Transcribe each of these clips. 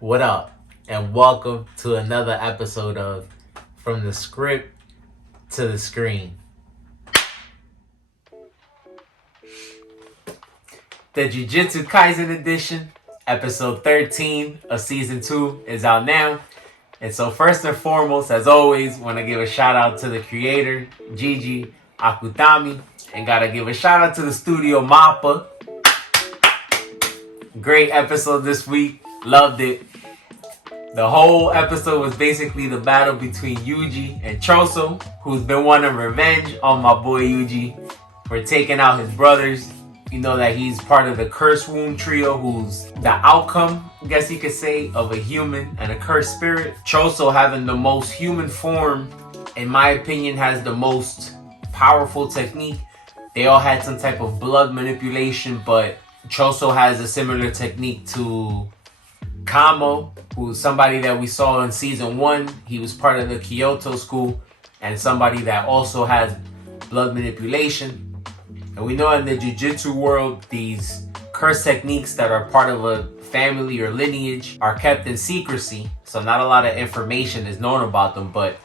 What up? And welcome to another episode of From the Script to the Screen. The Jujutsu Kaisen edition, episode 13 of season 2 is out now. And so first and foremost, as always, want to give a shout out to the creator, Gigi Akutami. And gotta give a shout out to the studio, Mappa. Great episode this week. Loved it. The whole episode was basically the battle between Yuji and Choso, who's been wanting revenge on my boy Yuji for taking out his brothers. You know that he's part of the Curse Wound Trio, who's the outcome, I guess you could say, of a human and a cursed spirit. Choso, having the most human form, in my opinion, has the most powerful technique. They all had some type of blood manipulation, but Choso has a similar technique to Kamo, who's somebody that we saw in season 1. He was part of the Kyoto school and somebody that also has blood manipulation. And we know in the jiu-jitsu world, these curse techniques that are part of a family or lineage are kept in secrecy. So not a lot of information is known about them. But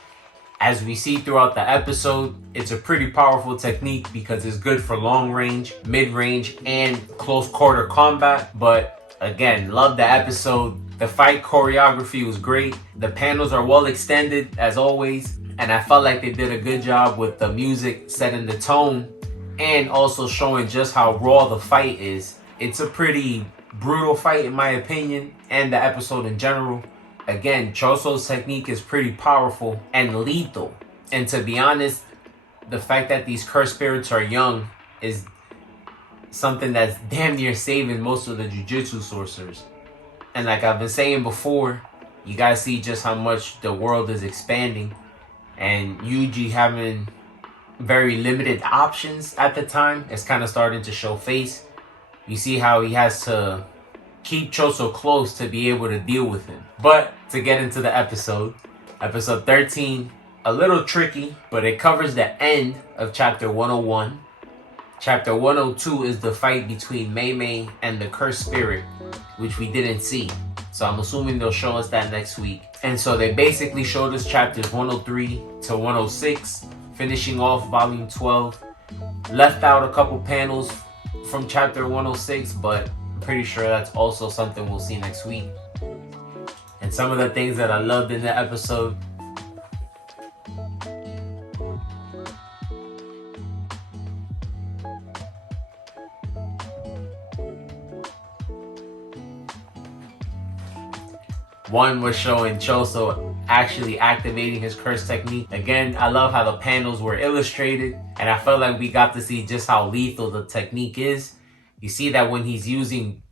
as we see throughout the episode, it's a pretty powerful technique because it's good for long range, mid range, and close quarter combat. But again, love the episode. The fight choreography was great. The panels are well extended as always. And I felt like they did a good job with the music setting the tone and also showing just how raw the fight is. It's a pretty brutal fight in my opinion, and the episode in general. Again, Choso's technique is pretty powerful and lethal. And to be honest, the fact that these cursed spirits are young is something that's damn near saving most of the jujutsu sorcerers. And like I've been saying before, you guys see just how much the world is expanding, and Yuji having very limited options at the time is kind of starting to show face. You see how he has to keep Choso close to be able to deal with him. But to get into the episode 13, a little tricky, but it covers the end of chapter 101. Chapter 102 is the fight between Mei Mei and the cursed spirit, which we didn't see. So I'm assuming they'll show us that next week. And so they basically showed us chapters 103 to 106, finishing off volume 12. Left out a couple panels from chapter 106, but I'm pretty sure that's also something we'll see next week. And some of the things that I loved in the episode: one was showing Choso actually activating his curse technique. Again, I love how the panels were illustrated, and I felt like we got to see just how lethal the technique is. You see that when he's using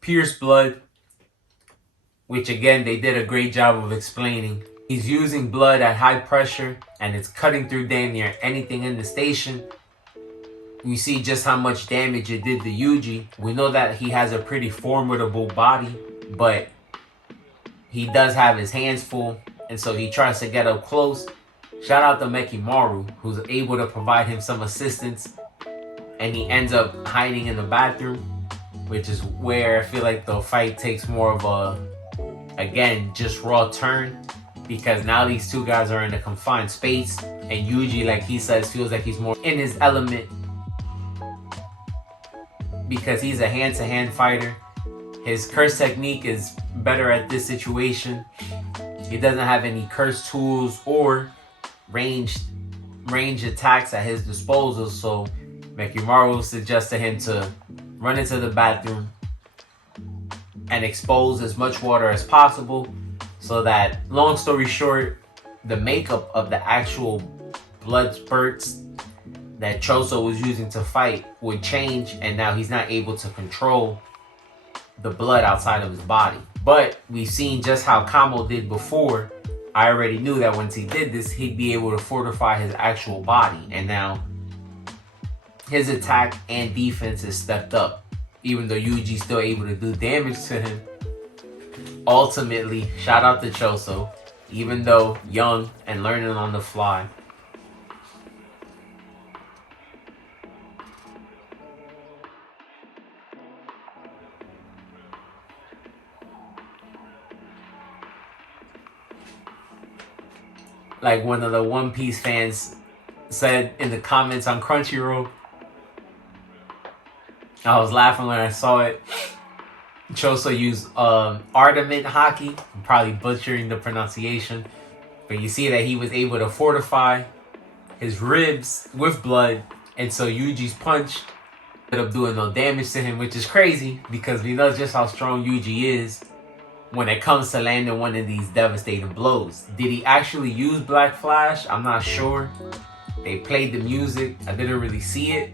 pierced blood, which again, they did a great job of explaining. He's using blood at high pressure, and it's cutting through damn near anything in the station. We see just how much damage it did to Yuji. We know that he has a pretty formidable body, but he does have his hands full, and so he tries to get up close. Shout out to Mekimaru, who's able to provide him some assistance, and he ends up hiding in the bathroom, which is where I feel like the fight takes more of a, again, just raw turn, because now these two guys are in a confined space, and Yuji, like he says, feels like he's more in his element because he's a hand-to-hand fighter. His curse technique is better at this situation. He doesn't have any curse tools or ranged attacks at his disposal, so Mekimaru suggests to him to run into the bathroom and expose as much water as possible, so that, long story short, the makeup of the actual blood spurts that Choso was using to fight would change, and now he's not able to control the blood outside of his body. But we've seen just how Kamo did before. I already knew that once he did this, he'd be able to fortify his actual body, and now his attack and defense is stepped up, even though Yuji's still able to do damage to him. Ultimately, shout out to Choso, even though young and learning on the fly. like one of the One Piece fans said in the comments on Crunchyroll. I was laughing when I saw it. Choso used Ardament Haki. I'm probably butchering the pronunciation. But you see that he was able to fortify his ribs with blood. And so Yuji's punch ended up doing no damage to him, which is crazy because we know just how strong Yuji is when it comes to landing one of these devastating blows. Did he actually use Black Flash? I'm not sure. They played the music. I didn't really see it.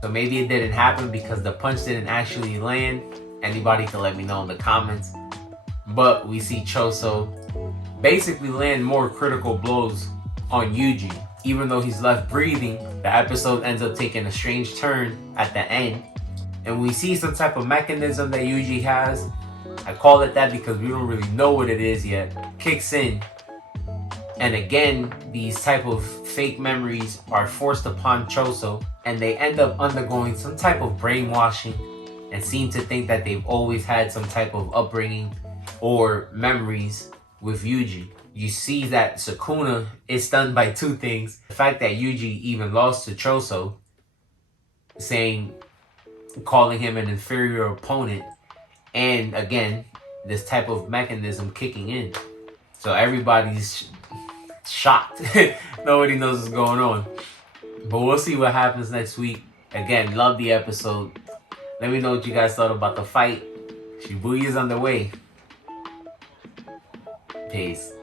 So maybe it didn't happen because the punch didn't actually land. Anybody can let me know in the comments. But we see Choso basically land more critical blows on Yuji. Even though he's left breathing, the episode ends up taking a strange turn at the end. And we see some type of mechanism that Yuji has. I call it that because we don't really know what it is yet. Kicks in. And again, these type of fake memories are forced upon Choso. And they end up undergoing some type of brainwashing and seem to think that they've always had some type of upbringing or memories with Yuji. You see that Sukuna is stunned by two things. The fact that Yuji even lost to Choso, calling him an inferior opponent, and again, this type of mechanism kicking in. So everybody's shocked. Nobody knows what's going on. But we'll see what happens next week. Again, love the episode. Let me know what you guys thought about the fight. Shibuya's on the way. Peace.